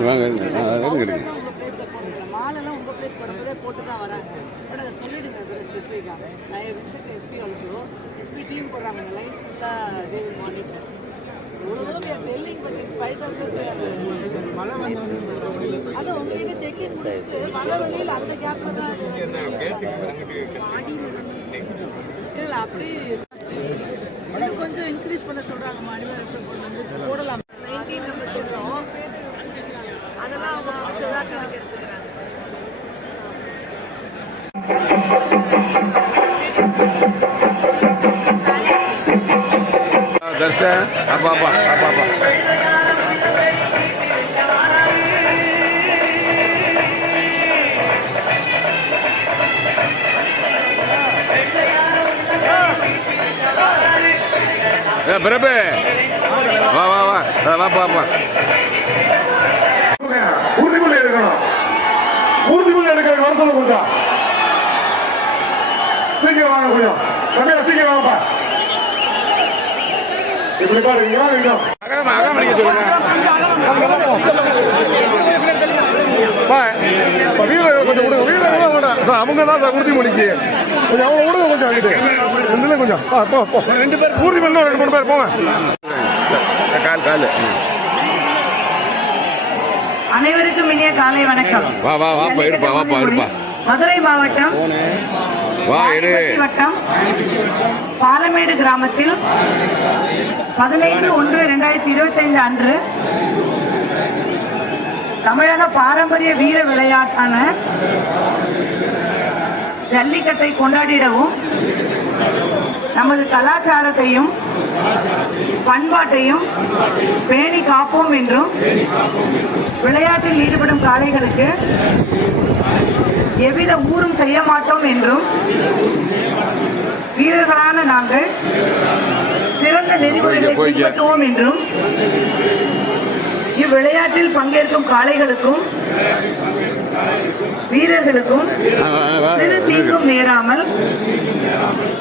வாங்க இருக்கு உங்க பிளேஸ்ல போட்டுக்கலாம் மாலெல்லாம் உங்க பிளேஸ் வரும்போதே போட்டு தான் வராங்க. பட் அதை சொல்லிடுங்க அது ஸ்பெசிஃபிக்காக நான் visit SP also SP team போடுறாங்க இந்த லைன் ஃபுல்லாக தே வில் மானிட்டர் எவ்வளவோ we are telling but in spite of that, they are- அது உங்ககிட்ட செக் இன் முடிச்சுட்டு மழை வெளியில் அந்த கேப்ல தான் அது வந்து மாடியில் இருந்து இல்ல அப்படி இன்னும் கொஞ்சம் இன்க்ரீஸ் பண்ண சொல்றாங்க மாநில கொண்டு வந்து அப்பா அப்பா ஏ பிரபு வா வா வா வாப்பா வாப்பா உறுதிமொழி எடுக்கணும் உறுதிமொழி எடுக்க வர சொல்ல கொஞ்சம். சீக்கிரம் வாங்க கொஞ்சம். சீக்கிரம் வாங்கப்பா. அவங்க தான் சார் உறுதிமொழிக்கு கொஞ்சம் அவங்க விடுங்க கொஞ்சம் அங்கிட்டு ரெண்டுல கொஞ்சம் பா, போ போ ரெண்டு பேர் ரெண்டு மூணு பேர் போங்க கால் கால் ம். அனைவருக்கும் இனிய காலை வணக்கம் வா வா வாப்பா எடுப்பா வாப்பா எடுப்பா மதுரை மாவட்டம் வா வட்டம் பாலமேடு கிராமத்தில் பதினைந்து ஒன்று இரண்டாயிரத்தி இருபத்தி ஐந்து அன்று தமிழக பாரம்பரிய வீர விளையாட்டான ஜல்லிக்கட்டை கொண்டாடிடவும் நமது கலாச்சாரத்தையும் பண்பாட்டையும் பேணி காப்போம் என்றும் விளையாட்டில் ஈடுபடும் காளைகளுக்கு எவ்வித ஊரும் செய்ய மாட்டோம் என்றும் வீரர்களான நாங்கள் சிறந்த. பின்பற்றுவோம் என்றும் இவ்விளையாட்டில் பங்கேற்கும் காளைகளுக்கும் வீரர்களுக்கும் சிறு. தீங்கும் நேராமல்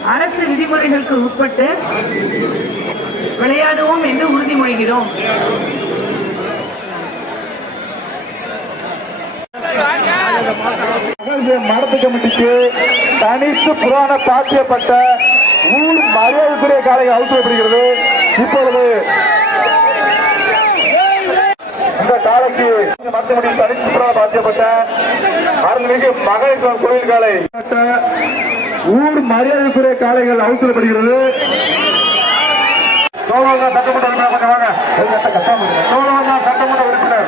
அரசு விதிமுறைகளுக்கு உட்பட்டு விளையாடுவோம் என்று உறுதிமொழிகிறோம் மடத்து கமிட்டிக்கு தனித்து புராண பாக்கியப்பட்ட ஊர் மரியாதைக்குரிய காலைகள் அவுத்தப்படுகிறது இப்பொழுது இந்த காலைக்கு கமிட்டி தனித்து புராண பாக்கியப்பட்ட அருள்மிகு மகேஸ்வரன் கோயில் காலை. ஊர் மரியாதைக்குரிய காலைகள் அவுத்தப்படுகிறது சோழவங்க சட்டமன்ற உறுப்பினர் கொஞ்சம் வாங்க. சோழவங்க சட்டமன்ற உறுப்பினர்.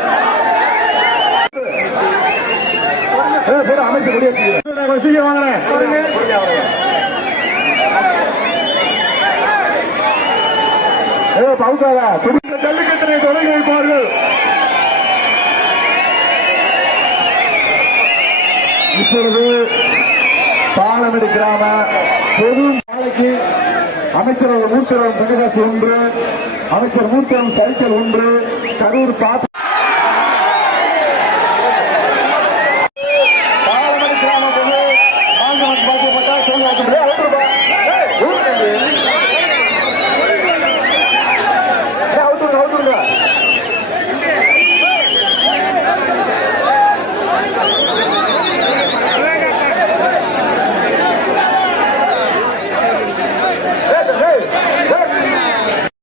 அமைச்சு முடியாது சீக்கிரம் வாங்குறேன் ஏ துடித்த ஜல்லிக்கட்டனை தொடங்கி வைப்பார்கள். இப்பொழுது பாலமேடு கிராம பொது நாளைக்கு அமைச்சர் மூர்த்தரம் முருகாசு ஒன்று அமைச்சர் மூர்த்தரம் சைக்கிள் ஒன்று கரூர் பாத்த